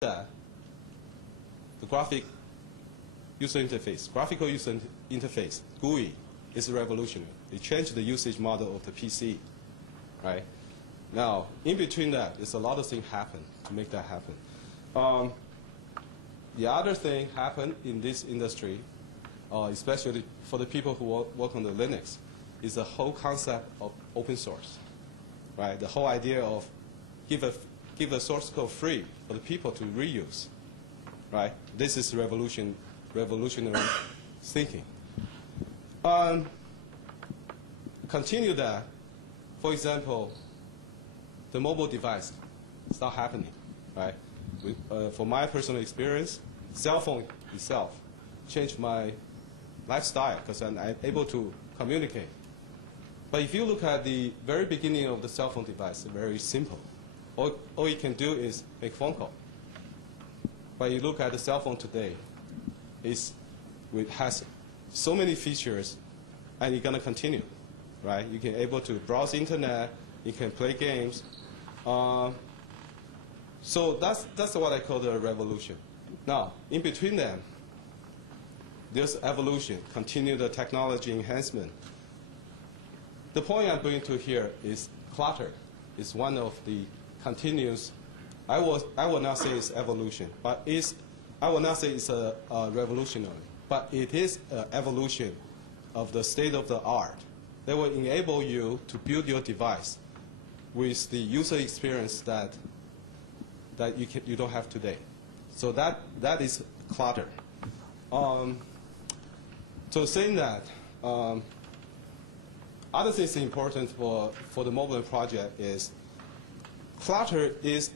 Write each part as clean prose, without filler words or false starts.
that the graphical user interface, GUI, is revolutionary. It changed the usage model of the PC, right? Now, in between that, there's a lot of things happen to make that happen. The other thing happened in this industry, especially for the people who work on the Linux, is the whole concept of open source, right? The whole idea of give a source code free for the people to reuse, right? This is revolutionary thinking. Continue that, for example, the mobile device start happening, right? For my personal experience, cell phone itself changed my lifestyle because I'm able to communicate. But if you look at the very beginning of the cell phone device, it's very simple. All you can do is make phone call. But you look at the cell phone today, it has so many features, and it's going to continue, right? You can able to browse internet, you can play games. So that's what I call the revolution. Now, in between them, there's evolution, continue the technology enhancement. The point I'm bringing to here is clutter is one of the continuous. I will not say it's evolution, but I will not say it's a revolutionary, but it is an evolution of the state of the art that will enable you to build your device with the user experience that you don't have today. So that is clutter. So saying that, other things important for the mobile project is clutter is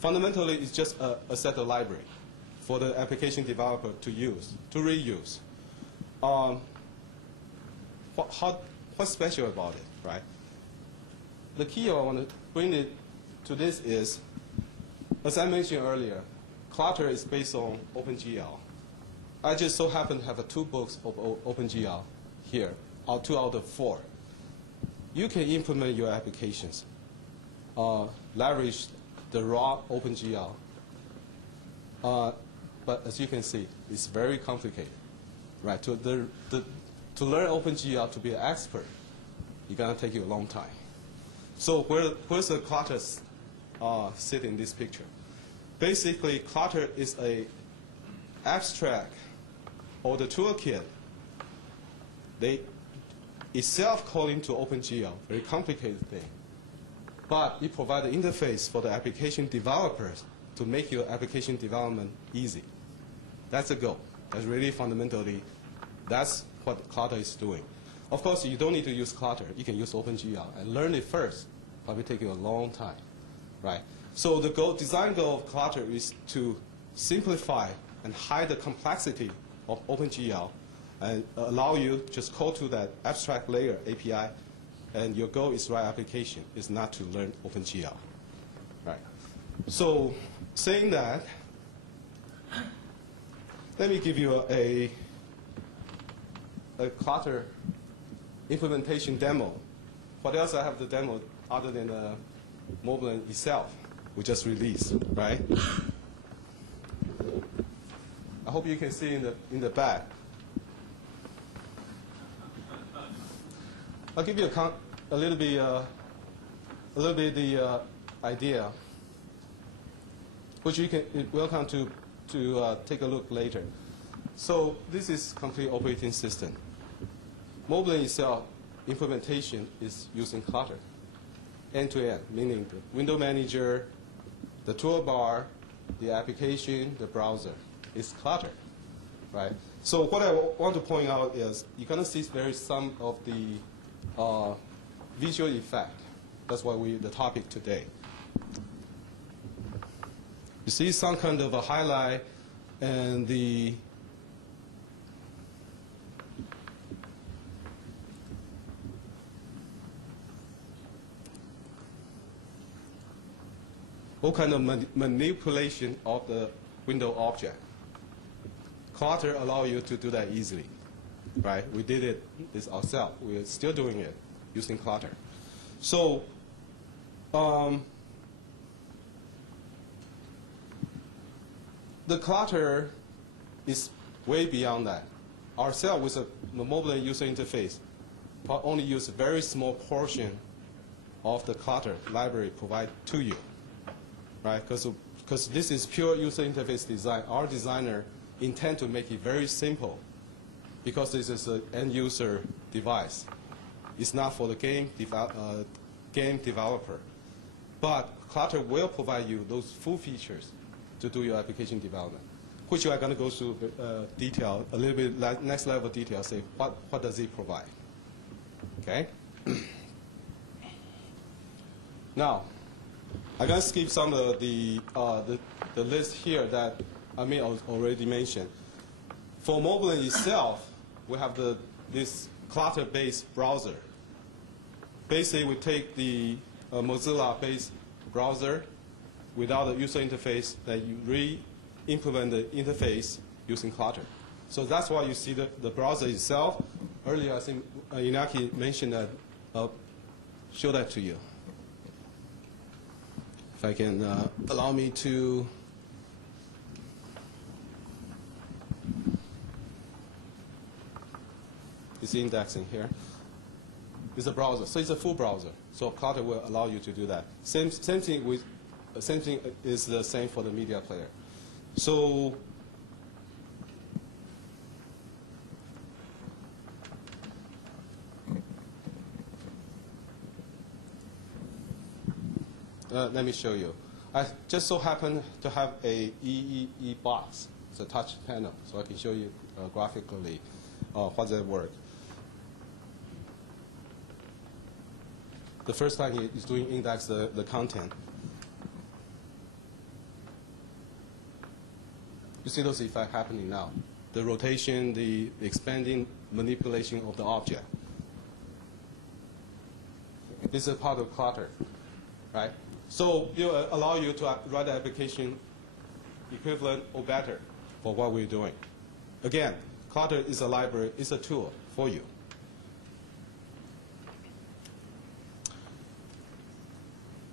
fundamentally it's just a set of library for the application developer to use, to reuse. What's special about it, right? The key I want to bring it to this is, as I mentioned earlier, clutter is based on OpenGL. I just so happen to have 2 books of OpenGL here, 2 out of 4. You can implement your applications, leverage the raw OpenGL. But as you can see, it's very complicated, right? To learn OpenGL to be an expert, it's going to take you a long time. So where's the clutter sit in this picture? Basically, clutter is a abstract or the toolkit. They itself calling to OpenGL, very complicated thing. But it provides an interface for the application developers to make your application development easy. That's the goal. That's really fundamentally, that's what clutter is doing. Of course, you don't need to use clutter. You can use OpenGL and learn it first. Probably take you a long time, right? So the design goal of clutter is to simplify and hide the complexity of OpenGL and allow you just call to that abstract layer API, and your goal is write application, is not to learn OpenGL, right? So saying that, let me give you a clutter implementation demo. What else I have the demo other than Moblin itself, we just released, right? I hope you can see in the back. I'll give you a little bit the idea, which you can welcome to take a look later. So this is complete operating system. Moblin itself implementation is using clutter, end-to-end, meaning the window manager, the toolbar, the application, the browser. It's clutter, right? So what I want to point out is you're going to see some of the visual effect. That's why the topic today. You see some kind of a highlight and the all kind of manipulation of the window object. Clutter allows you to do that easily, right? We did this ourselves. We're still doing it using clutter. So the clutter is way beyond that. Ourselves with the mobile user interface only use a very small portion of the clutter library provided to you, right? Because this is pure user interface design. Our designer intend to make it very simple because this is an end user device. It's not for the game developer. But Clutter will provide you those full features to do your application development, which you are going to go through detail, a little bit next level detail, say what does it provide. Okay? Now, I'm going to skip some of the list here that I may already mention. For mobile itself, we have this Clutter-based browser. Basically, we take the Mozilla-based browser without a user interface, that you re-implement the interface using Clutter. So that's why you see the browser itself. Earlier, I think Inaki mentioned that. Show that to you. If I can allow me to. It's indexing here. It's a browser, so it's a full browser. So Clutter will allow you to do that. Same thing is the same for the media player. So let me show you. I just so happen to have a EEE box. It's a touch panel, so I can show you graphically how that works. The first time he's doing index the content. You see those effects happening now. The rotation, the expanding, manipulation of the object. This is part of Clutter, right? So it will allow you to write the application equivalent or better for what we're doing. Again, Clutter is a library, it's a tool for you.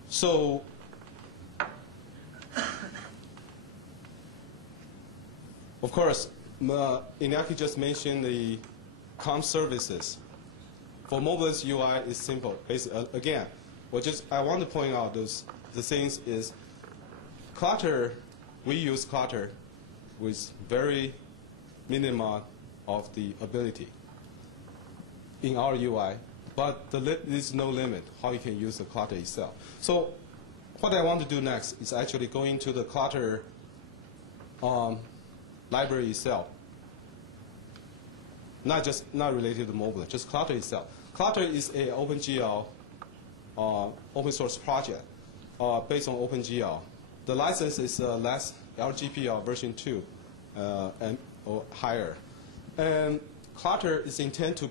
So of course, Inaki just mentioned the COM services. For mobile's UI, it's simple. Again, I want to point out the things is Clutter. We use Clutter with very minimum of the ability in our UI, but there's no limit how you can use the Clutter itself. So what I want to do next is actually go into the Clutter library itself. Not related to mobile, just Clutter itself. Clutter is a OpenGL open source project based on OpenGL. The license is less LGPL version 2 or higher. And Clutter is intended to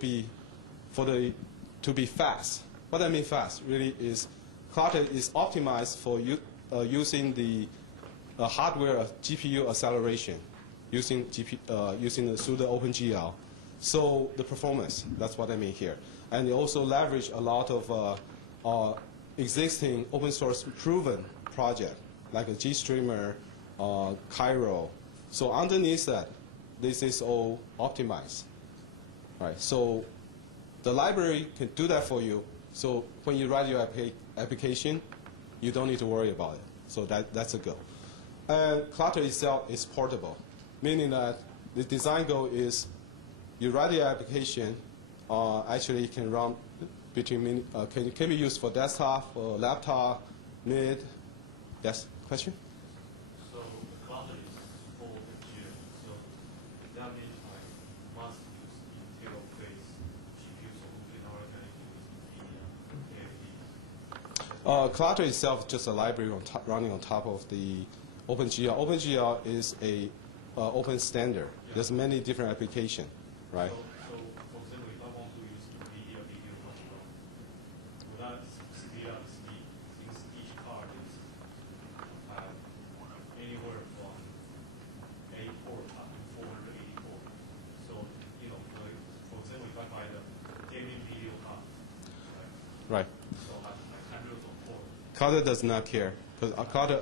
be fast. What I mean fast really is Clutter is optimized for using the hardware GPU acceleration using through the OpenGL. So the performance, that's what I mean here. And they also leverage a lot of existing open source proven project like a GStreamer, Cairo. So underneath that, this is all optimized. Right? So the library can do that for you. So when you write your application, you don't need to worry about it. So that's a go. And Clutter itself is portable, meaning that the design goal is you write your application, actually it can run between, can be used for desktop or laptop, mid. Yes, question? So Clutter is for OpenGL, so that means I must use Intel-based GPU solution or can I use NVIDIA AMD? Clutter itself is just a library running on top of the OpenGL. OpenGL is a open standard. Yeah. There's many different applications, right? So for example, if I want to use NVIDIA video controller, would that speed up speed? Since each card is anywhere from 84 up to 484. So, for example, if I buy the gaming video card, right? So I hundreds of ports. Clutter does not care because Clutter